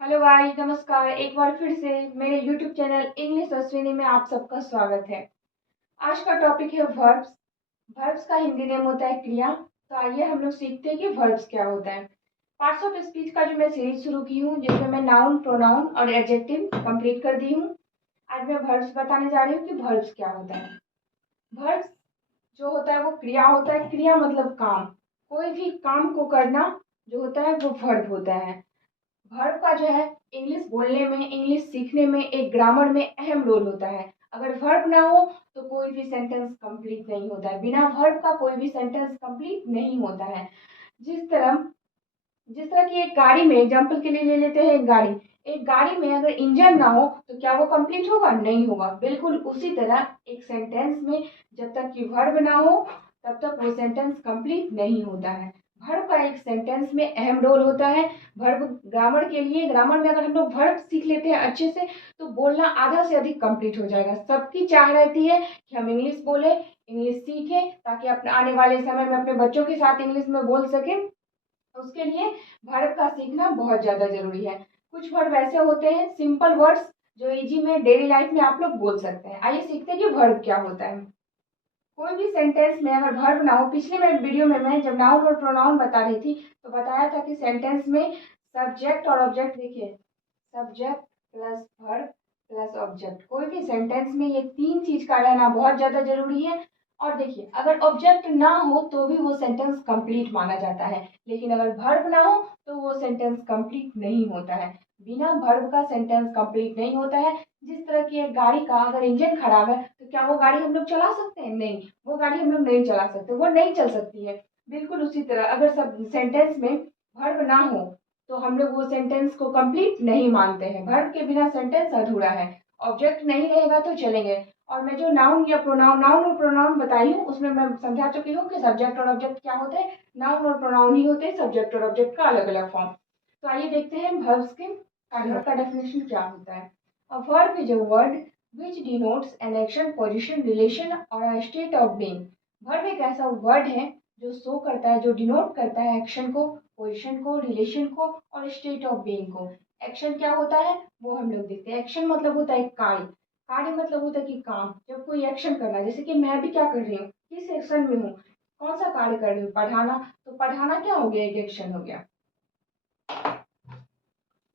Hello guys, नमस्कार। एक बार फिर से मेरे यूट्यूब चैनल इंग्लिश अश्विनी में आप सबका स्वागत है। आज का टॉपिक है वर्ब्स। वर्ब्स का हिंदी नेम होता है क्रिया। तो आइए हम लोग सीखते हैं कि वर्ब्स क्या होता है। पार्ट्स ऑफ स्पीच का जो मैं सीरीज शुरू की हूँ, जिसमें मैं नाउन, प्रोनाउन और एडजेक्टिव कंप्लीट कर दी हूँ। आज मैं वर्ब्स बताने जा रही हूँ कि वर्ब्स क्या होता है। वर्ब्स जो होता है वो क्रिया होता है। क्रिया मतलब काम, कोई भी काम को करना जो होता है वो वर्ब होता है। वर्ब का जो है इंग्लिश बोलने में, इंग्लिश सीखने में, एक ग्रामर में अहम रोल होता है। अगर वर्ब ना हो तो कोई भी सेंटेंस कंप्लीट नहीं होता है। बिना वर्ब का कोई भी सेंटेंस कंप्लीट नहीं होता है। जिस तरह जिस तरह की एक गाड़ी में, एग्जाम्पल के लिए ले लेते हैं, एक गाड़ी में अगर इंजन ना हो तो क्या वो कंप्लीट होगा? नहीं होगा। बिल्कुल उसी तरह एक सेंटेंस में जब तक कि वर्ब ना हो तब तक वो सेंटेंस कंप्लीट नहीं होता है। वर्ब का एक सेंटेंस में अहम रोल होता है। वर्ब ग्रामर के लिए, ग्रामर में अगर हम लोग वर्ब सीख लेते हैं अच्छे से तो बोलना आधा से अधिक कंप्लीट हो जाएगा। सबकी चाह रहती है कि हम इंग्लिश बोले, इंग्लिश सीखें, ताकि अपने आने वाले समय में अपने बच्चों के साथ इंग्लिश में बोल सकें। उसके लिए वर्ब का सीखना बहुत ज़्यादा ज़रूरी है। कुछ वर्ब ऐसे होते हैं, सिंपल वर्ड्स, जो इजी में डेली लाइफ में आप लोग बोल सकते हैं। आइए सीखते हैं कि वर्ब क्या होता है। कोई भी सेंटेंस में अगर वर्ब ना हो, पिछले में वीडियो में मैं जब नाउन और प्रोनाउन बता रही थी तो बताया था कि सेंटेंस में सब्जेक्ट और ऑब्जेक्ट, देखिए, subject plus verb plus object, कोई भी सेंटेंस में ये तीन चीज का रहना बहुत ज्यादा जरूरी है। और देखिए, अगर ऑब्जेक्ट ना हो तो भी वो सेंटेंस कंप्लीट माना जाता है, लेकिन अगर वर्ब ना हो तो वो सेंटेंस कंप्लीट नहीं होता है। बिना वर्ब का सेंटेंस कंप्लीट नहीं होता है। जिस तरह की एक गाड़ी का अगर इंजन खराब है तो क्या वो गाड़ी हम लोग चला सकते हैं? नहीं, वो गाड़ी हम लोग नहीं चला सकते, वो नहीं चल सकती है। बिल्कुल उसी तरह अगर सब सेंटेंस में वर्ब ना हो तो हम लोग वो सेंटेंस को कंप्लीट नहीं मानते हैं। वर्ब के बिना सेंटेंस अधूरा है। ऑब्जेक्ट नहीं रहेगा तो चलेंगे। और मैं जो नाउन या प्रोनाउन, नाउन और प्रोनाउन बताई हूँ उसमें मैं समझा चुकी हूँ कि सब्जेक्ट और ऑब्जेक्ट क्या होते हैं। नाउन और प्रोनाउन ही होते हैं, सब्जेक्ट और ऑब्जेक्ट का अलग अलग फॉर्म। तो आइए देखते हैं वर्ब्स के वर्ब का डेफिनेशन क्या होता है। A verb is a word which denotes an action, position, relation or a state of being. Verb एक ऐसा वर्ड है जो शो करता है, जो डिनोट करता है एक्शन को, पोजिशन को, रिलेशन को और स्टेट ऑफ बीइंग को। एक्शन क्या होता है वो हम लोग देखते हैं। एक्शन मतलब होता है कार्य। कार्य मतलब होता है कि काम। जब कोई एक्शन करना, जैसे कि मैं भी क्या कर रही हूँ, किस एक्शन में हूँ, कौन सा कार्य कर रही हूँ, पढ़ाना। तो पढ़ाना क्या हो गया? एक एक्शन हो गया।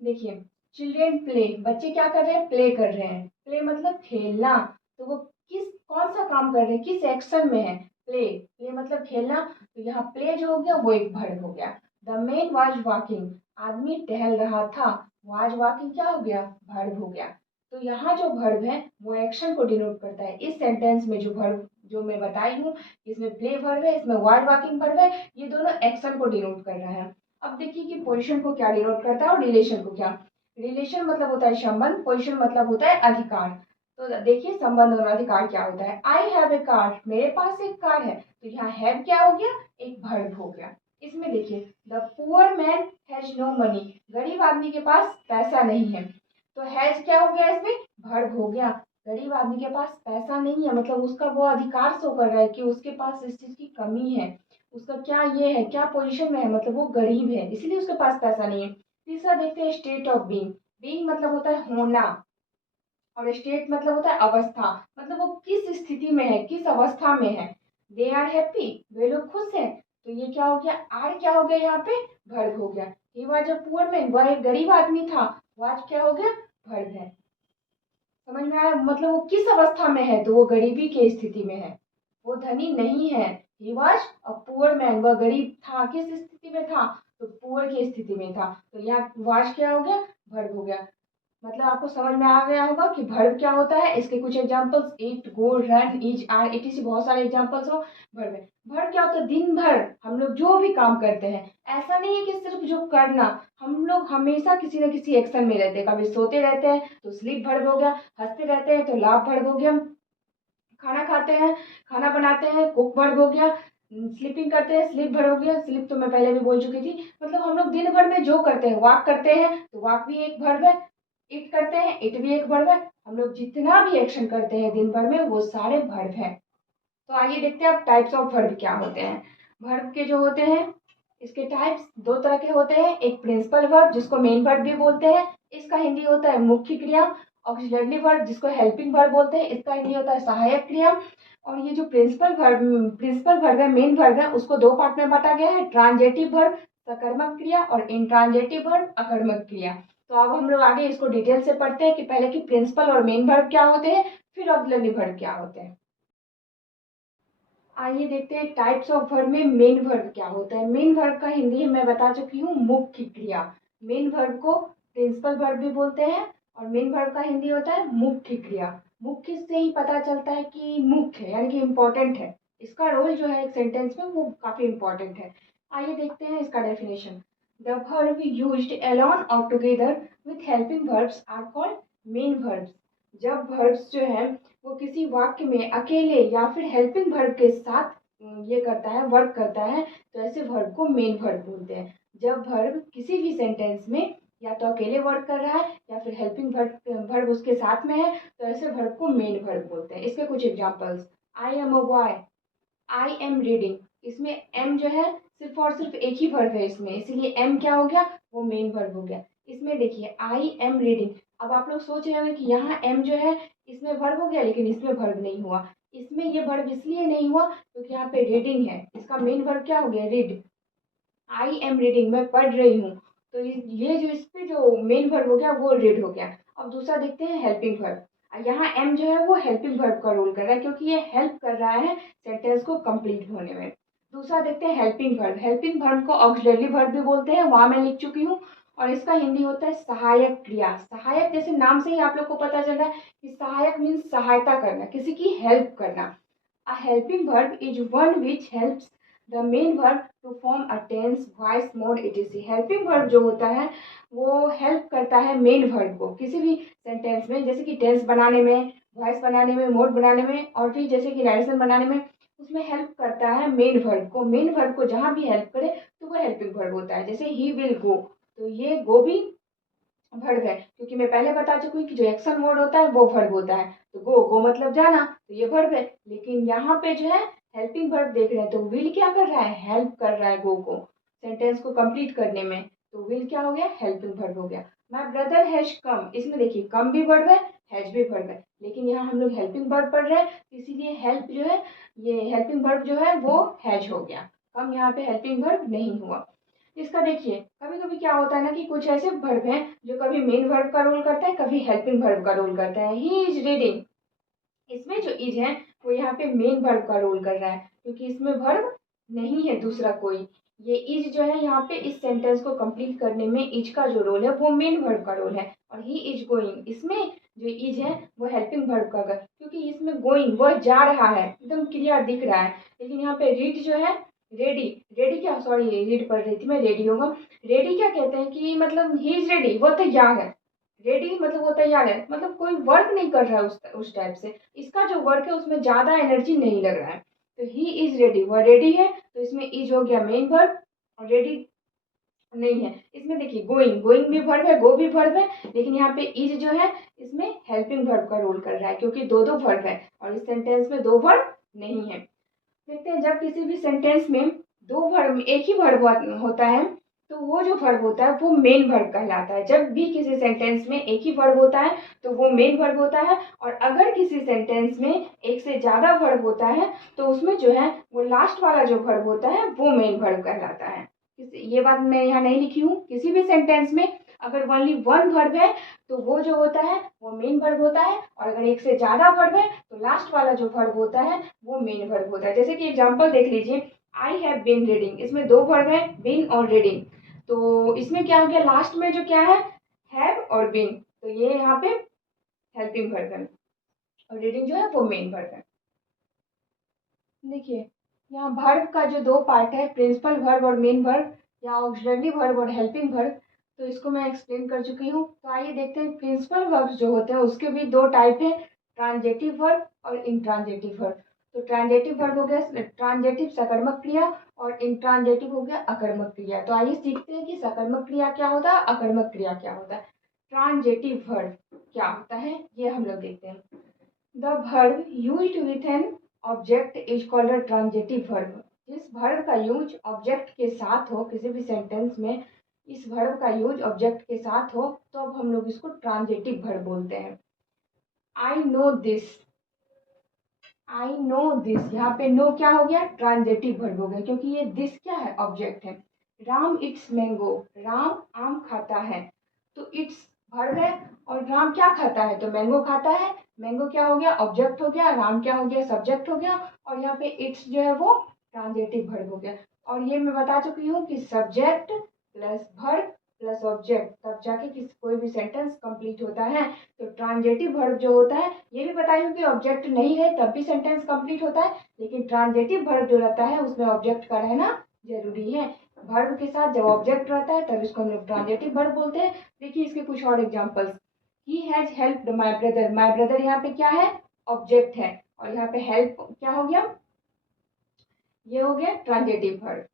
देखिए, चिल्ड्रेन प्ले, बच्चे क्या कर रहे हैं? प्ले कर रहे हैं। प्ले मतलब खेलना। तो वो किस, कौन सा काम कर रहे हैं, किस एक्शन में है? प्ले। प्ले मतलब खेलना। तो यहाँ प्ले जो हो गया वो एक वर्ब हो गया। द मैन वाज वॉकिंग, आदमी टहल रहा था। वाज वॉकिंग क्या हो गया? वर्ब हो गया। तो यहाँ जो वर्ब है वो एक्शन को डिनोट करता है। इस सेंटेंस में जो वर्ब जो मैं बताई हूँ, इसमें प्ले वर्ब है, इसमें वाज वॉकिंग वर्ब है, ये दोनों एक्शन को डिनोट कर रहा है। अब देखिए कि पोजीशन को क्या डिनोट करता है और रिलेशन को क्या। रिलेशन मतलब होता है संबंध, पोजीशन मतलब होता है अधिकार। तो देखिए संबंध और अधिकार क्या होता है। आई हैव ए कार, मेरे पास एक कार है। तो यहाँ हैव क्या हो गया? एक वर्ब हो गया। इसमें देखिए, the poor man has no money, गरीब आदमी के पास पैसा नहीं है। तो हैज क्या हो गया? इसमें वर्ब हो गया। गरीब आदमी के पास पैसा नहीं है मतलब उसका वो अधिकार शो कर रहा है कि उसके पास इस चीज की कमी है। उसका क्या ये है, क्या पोजीशन में है, मतलब वो गरीब है इसलिए उसके पास पैसा नहीं है। तीसरा देखते हैं, स्टेट ऑफ बीइंग। बीइंग मतलब होता है होना, और स्टेट मतलब होता है अवस्था, मतलब वो किस स्थिति में है, किस अवस्था में है। दे आर हैप्पी, वे लोग खुश हैं। तो ये क्या हो गया? आर क्या हो गया? यहाँ पे वर्ब हो गया। He was a poor man, वह एक गरीब आदमी था। वाज क्या हो गया? वर्ब है। समझ में आया? मतलब वो किस अवस्था में है? तो वो गरीबी की स्थिति में है, वो धनी नहीं है। He was a poor man, वह गरीब था। किस स्थिति में था? तो पुअर की स्थिति में था। तो यहाँ वॉज क्या हो गया? वर्ब हो गया। मतलब आपको समझ में आ गया होगा कि वर्ब क्या होता है। इसके कुछ examples, it, go, run, is, are, etc, बहुत सारे एग्जांपल्स हो वर्ब में। वर्ब क्या होता है? दिन भर हम लोग जो भी काम करते हैं, ऐसा नहीं है कि सिर्फ जो करना, हम लोग हमेशा किसी न किसी एक्शन में रहते हैं। कभी सोते रहते हैं तो स्लीप वर्ब हो गया, हंसते रहते हैं तो लाभ वर्ब हो गया, खाना खाते हैं, खाना बनाते हैं, कुक वर्ब हो गया, स्लीपिंग करते हैं, स्लीप वर्ब हो गया। स्लीप तो मैं पहले भी बोल चुकी थी। मतलब हम लोग दिन भर में जो करते हैं, वॉक करते हैं तो वॉक भी एक वर्ब है, इट करते हैं, इट भी एक वर्ब है। हम लोग जितना भी एक्शन करते हैं दिन भर में वो सारे वर्ब हैं। तो आइए देखते हैं अब टाइप्स ऑफ वर्ब क्या होते हैं। वर्ब के जो होते हैं इसके टाइप्स दो तरह के होते हैं, एक प्रिंसिपल वर्ब जिसको मेन वर्ब भी बोलते हैं, इसका हिंदी होता है मुख्य क्रिया। ऑक्सिलरी वर्ब जिसको हेल्पिंग वर्ब बोलते हैं, इसका हिंदी होता है सहायक क्रिया। और ये जो प्रिंसिपल वर्ब है, मेन वर्ब है, उसको दो पार्ट में बांटा गया है, ट्रांजेटिव वर्ब सकर्मक क्रिया और इंट्रांजेटिव वर्ब अकर्मक क्रिया। तो अब हम लोग आगे इसको डिटेल से पढ़ते हैं कि पहले की प्रिंसिपल और मेन वर्ब क्या होते हैं, फिर ऑक्सिलरी वर्ब क्या होते हैं। आइए देखते हैं टाइप्स ऑफ वर्ब में मेन वर्ब क्या होता है। मेन वर्ब का हिंदी मैं बता चुकी हूँ मुख्य क्रिया। मेन वर्ब को प्रिंसिपल वर्ब भी बोलते हैं और मेन वर्ब का हिंदी होता है मुख्य क्रिया। मुख्य से ही पता चलता है कि मुख्य यानी कि इम्पोर्टेंट है, इसका रोल जो है एक सेंटेंस में वो काफी इम्पोर्टेंट है। आइए देखते हैं इसका definition. The verb used alone और together with helping verbs are called main verbs. जब वर्ब्स जो है वो किसी वाक्य में अकेले या फिर हेल्पिंग वर्ब के साथ ये करता है, वर्क करता है, तो ऐसे वर्ब को मेन वर्ब बोलते हैं। जब वर्ब किसी भी सेंटेंस में या तो अकेले वर्क कर रहा है या फिर हेल्पिंग वर्ब उसके साथ में है, तो ऐसे वर्ब को मेन वर्ब बोलते हैं। इसके कुछ examples, I am a boy, I am reading. इसमें एम जो है सिर्फ और सिर्फ एक ही वर्ब है इसमें, इसीलिए एम क्या हो गया, वो मेन वर्ब हो गया। इसमें देखिए आई एम रीडिंग, अब आप लोग सोच रहे होंगे कि यहाँ एम जो है इसमें वर्ब हो गया, लेकिन इसमें वर्ब नहीं हुआ। इसमें ये वर्ब इसलिए नहीं हुआ क्योंकि यहाँ पे रीडिंग है, इसका मेन वर्ब क्या हो गया, रीड। आई एम रीडिंग, मैं पढ़ रही हूँ, तो ये जो इस पे जो मेन वर्ब हो गया वो रीड हो गया। अब दूसरा देखते हैं हेल्पिंग वर्ब। यहाँ एम जो है वो हेल्पिंग वर्ब का रोल कर रहा है क्योंकि ये हेल्प कर रहा है सेंटेंस को कंप्लीट होने में। दूसरा देखते हैं हेल्पिंग वर्ब। हेल्पिंग वर्ब को ऑक्सिलरी वर्ब भी बोलते हैं, वहां मैं लिख चुकी हूँ। और इसका हिंदी होता है सहायक क्रिया। सहायक जैसे नाम से ही आप लोग को पता चल रहा है कि सहायक मीन्स सहायता करना, किसी की हेल्प करना। A helping verb is one which helps the main verb to form a tense, voice, mode, etc. Helping verb जो होता है वो हेल्प करता है मेन वर्ब को किसी भी सेंटेंस में, जैसे कि टेंस बनाने में, वॉइस बनाने में, मोड बनाने में, और फिर जैसे कि नरेशन बनाने में, उसमें हेल्प करता है मेन वर्ब को। मेन वर्ब को जहाँ भी हेल्प करे तो वो हेल्पिंग वर्ब होता है। जैसे ही विल गो, तो ये गो भी वर्ब है क्योंकि मैं पहले बता चुकी हूँ कि जो एक्शन वर्ड होता है वो वर्ब होता है। तो गो, गो मतलब जाना, तो ये वर्ब है। लेकिन यहाँ पे जो है हेल्पिंग वर्ब देख रहे हैं, तो विल क्या कर रहा है, हेल्प कर रहा है गो को सेंटेंस को कंप्लीट करने में, तो विल क्या हो गया, हेल्पिंग वर्ब हो गया। माय ब्रदर हैज कम, इसमें देखिए कम भी वर्ब है, हैज भी वर्ब है, लेकिन यहाँ हम लोग हेल्पिंग वर्ब पढ़ रहे हैं, इसीलिए हेल्प जो है, ये हेल्पिंग वर्ब जो है वो हैज हो गया। कम यहाँ पे हेल्पिंग वर्ब नहीं हुआ। इसका देखिए कभी कभी क्या होता है ना कि कुछ ऐसे वर्ब हैं जो कभी मेन वर्ब का रोल करता है, कभी हेल्पिंग वर्ब का रोल करता है। ही इज रीडिंग, इसमें जो इज है वो यहाँ पे मेन वर्ब का रोल कर रहा है क्योंकि इसमें वर्ब नहीं है दूसरा कोई। ये इज जो है यहाँ पे इस सेंटेंस को कंप्लीट करने में इज का जो रोल है वो मेन वर्ब का रोल है। और ही इज गोइंग, इसमें जो इज है वो हेल्पिंग वर्ब का क्योंकि इसमें गोइंग वह जा रहा है, एकदम क्लियर दिख रहा है। लेकिन यहाँ पे रीड जो है, रेडी, रेडी क्या, सॉरी रीड पढ़ रही थी मैं, रेडी होगा। रेडी क्या कहते हैं कि मतलब ही इज रेडी, वो तैयार है। रेडी मतलब वो तैयार है, मतलब कोई वर्क नहीं कर रहा है उस टाइप से, इसका जो वर्क है उसमें ज्यादा एनर्जी नहीं लग रहा है। तो ही इज रेडी, वह रेडी है, तो इसमें इज हो गया मेन वर्ब और रेडी नहीं है। इसमें देखिए गोइंग, गोइंग भी वर्ब है, गो भी वर्ब है, लेकिन यहाँ पे इज जो है इसमें हेल्पिंग वर्ब का रोल कर रहा है क्योंकि दो दो वर्ब है और इस सेंटेंस में दो वर्ब नहीं है। देखते हैं जब किसी भी सेंटेंस में दो वर्ब, एक ही वर्ब होता है, तो वो जो वर्ब होता है वो मेन वर्ब कहलाता है। जब भी किसी सेंटेंस में एक ही वर्ब होता है तो वो मेन वर्ब होता है। और अगर किसी सेंटेंस में एक से ज्यादा वर्ब होता है तो उसमें जो है वो लास्ट वाला जो वर्ब होता है वो मेन वर्ब कहलाता है। ये बात मैं यहाँ नहीं लिखी हूँ, किसी भी सेंटेंस में अगर ओनली वन वर्ब है तो वो जो होता है वो मेन वर्ब होता है, और अगर एक से ज्यादा वर्ब है तो लास्ट वाला जो वर्ब होता है वो मेन वर्ब होता है। जैसे कि एग्जांपल देख लीजिए, आई हैव बीन रीडिंग, इसमें दो वर्ब है, बीन और रीडिंग, तो इसमें क्या हो गया, लास्ट में जो क्या है, हैव और बीन, तो ये यहाँ पे हेल्पिंग वर्ब है और रीडिंग जो है वो मेन वर्ब है। देखिए यहाँ वर्ब का जो दो पार्ट है, प्रिंसिपल वर्ब और मेन वर्ब, या ऑक्सिलरी वर्ब और हेल्पिंग वर्ब, तो इसको मैं एक्सप्लेन कर चुकी हूँ। तो आइए देखते हैं प्रिंसिपल वर्ब्स जो होते हैं उसके भी दो टाइप है, ट्रांजेटिव वर्ब और इंट्रांजेटिव वर्ब। तो ट्रांजेटिव वर्ब हो गया ट्रांजेटिव सकर्मक क्रिया और इंट्रांजेटिव हो गया अकर्मक क्रिया। तो आइए सीखते हैं कि सकर्मक क्रिया क्या होता है, अकर्मक क्रिया क्या होता है। ट्रांजेटिव वर्ब क्या होता है ये हम लोग देखते हैं। The verb used with an object is called a transitive verb. जिस वर्ब का यूज ऑब्जेक्ट के साथ हो किसी भी सेंटेंस में, इस वर्ब का यूज ऑब्जेक्ट के साथ हो तो अब हम लोग इसको ट्रांजिटिव वर्ब बोलते हैं। I know this, I know this, यहाँ पे नो क्या हो गया, ट्रांजिटिव वर्ब हो गया, क्योंकि ये दिस क्या है, ऑब्जेक्ट है। राम इट्स मैंगो, राम आम खाता है, तो इट्स वर्ब है, और राम क्या खाता है, तो मैंगो खाता है। मैंगो क्या हो गया, ऑब्जेक्ट हो गया, राम क्या हो गया, सब्जेक्ट हो गया, और यहाँ पे इट्स जो है वो ट्रांजिटिव वर्ब हो गया। और ये मैं बता चुकी हूँ कि subject plus verb plus object तब जाके किसी कोई भी सेंटेंस कंप्लीट होता है। तो ट्रांजिटिव वर्ब जो होता है, ये भी बताई हूँ कि ऑब्जेक्ट नहीं है तब भी सेंटेंस कंप्लीट होता है, लेकिन ट्रांजिटिव वर्ब जो रहता है उसमें ऑब्जेक्ट का रहना जरूरी है। वर्ब के साथ जब ऑब्जेक्ट रहता है तब इसको हम लोग ट्रांजिटिव वर्ब बोलते हैं। देखिए इसके कुछ और examples. He has helped my brother, my brother यहाँ पे क्या है, ऑब्जेक्ट है, और यहाँ पे हेल्प क्या हो गया, ये हो गया ट्रांजिटिव वर्ब।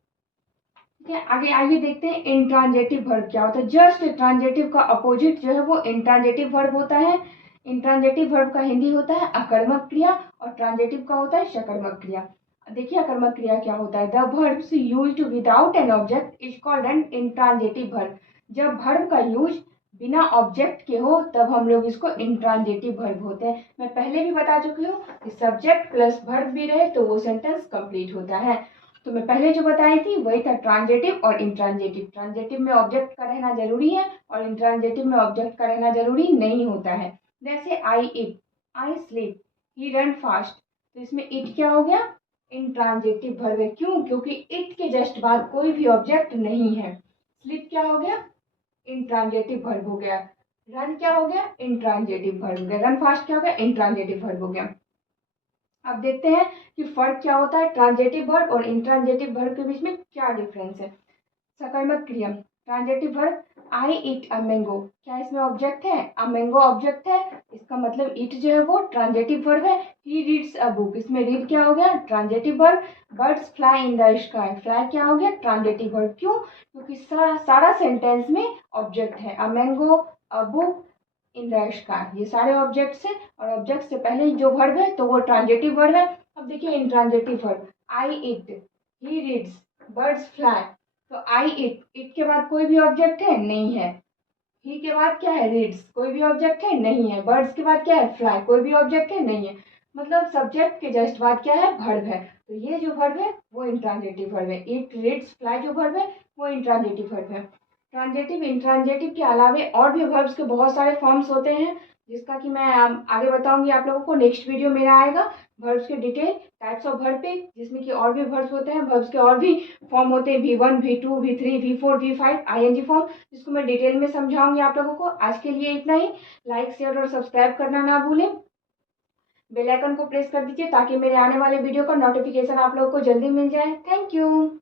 ठीक है, आगे आइए देखते हैं इंट्रांजिटिव वर्ब क्या होता है। जस्ट ट्रांजिटिव का अपोजिट जो है वो इंट्रांजिटिव वर्ब होता है। इंट्रांजिटिव वर्ब का हिंदी होता है अकर्मक क्रिया, और ट्रांजिटिव का होता है सकर्मक क्रिया। देखिए अकर्मक क्रिया क्या होता है, the verbs used without an object is called an intransitive verb. जब वर्ब का यूज बिना ऑब्जेक्ट के हो तब हम लोग इसको इंट्रांजिटिव वर्ब होते हैं। मैं पहले भी बता चुकी हूँ कि सब्जेक्ट प्लस वर्ब भी रहे तो वो सेंटेंस कंप्लीट होता है। तो मैं पहले जो बताई थी वही था ट्रांजिटिव और इंट्रांजिटिव। ट्रांजिटिव में ऑब्जेक्ट का रहना जरूरी है और इंट्रांजिटिव में ऑब्जेक्ट का रहना जरूरी नहीं होता है। जैसे I eat, I sleep, he run fast, तो इसमें इट क्या हो गया, इंट्रांजिटिव वर्ब है। क्यों, क्योंकि इट के जस्ट बाद कोई भी ऑब्जेक्ट नहीं है। स्लीप क्या हो गया, इंट्रांजिटिव वर्ब हो गया। रन क्या हो गया, इंट्रांजिटिव वर्ब हो गया। रन फास्ट क्या हो गया, इंट्रांजिटिव वर्ब हो गया। अब देखते हैं कि फर्क क्या होता है ट्रांजिटिव वर्ब और इंट्रांजिटिव वर्ब के बीच में क्या डिफरेंस है। सकर्मक क्रिया, transitive verb, I eat a mango, क्या इसमें ऑब्जेक्ट है, अ मैंगो ऑब्जेक्ट है, इसका मतलब ईट जो है वो ट्रांजिटिव वर्ब है। ही रीड्स अ बुक, इसमें रीड क्या हो गया, transitive verb. Birds fly in the sky, fly क्या हो गया, ट्रांजिटिव वर्ब। क्यों, क्योंकि सारा सेंटेंस में ऑब्जेक्ट है। A mango, a book, in the sky, ये सारे ऑब्जेक्ट्स हैं, और ऑब्जेक्ट से पहले जो वर्ब है तो वो ट्रांजिटिव वर्ब है। अब देखिए intransitive verb, I it, he reads, birds fly, तो आई इट, इट के बाद कोई भी ऑब्जेक्ट है, नहीं है। ही के बाद क्या है, रीड्स, कोई भी ऑब्जेक्ट है, नहीं है। बर्ड्स के बाद क्या है, फ्लाई, कोई भी ऑब्जेक्ट है, नहीं है। मतलब सब्जेक्ट के जस्ट बाद क्या है, वर्ब है। तो ये जो वर्ब है वो इंट्रांजिटिव वर्ब है। इट रीड्स फ्लाई जो वर्ब है वो इंट्रांजिटिव वर्ब है। ट्रांजिटिव इंट्रांजिटिव के अलावे और भी वर्ब्स के बहुत सारे फॉर्म्स होते हैं, जिसका कि मैं आगे बताऊंगी आप लोगों को। नेक्स्ट वीडियो मेरा आएगा वर्ब्स के डिटेल टाइप्स ऑफ वर्ब पे, जिसमें कि और भी वर्ब्स होते हैं। वर्ब्स के और भी फॉर्म होते हैं, V1 V2 V3 V4 V5 ING form, जिसको मैं डिटेल में समझाऊंगी आप लोगों को। आज के लिए इतना ही। लाइक शेयर और सब्सक्राइब करना ना भूलें। बेल आइकन को प्रेस कर दीजिए ताकि मेरे आने वाले वीडियो का नोटिफिकेशन आप लोगों को जल्दी मिल जाए। Thank you.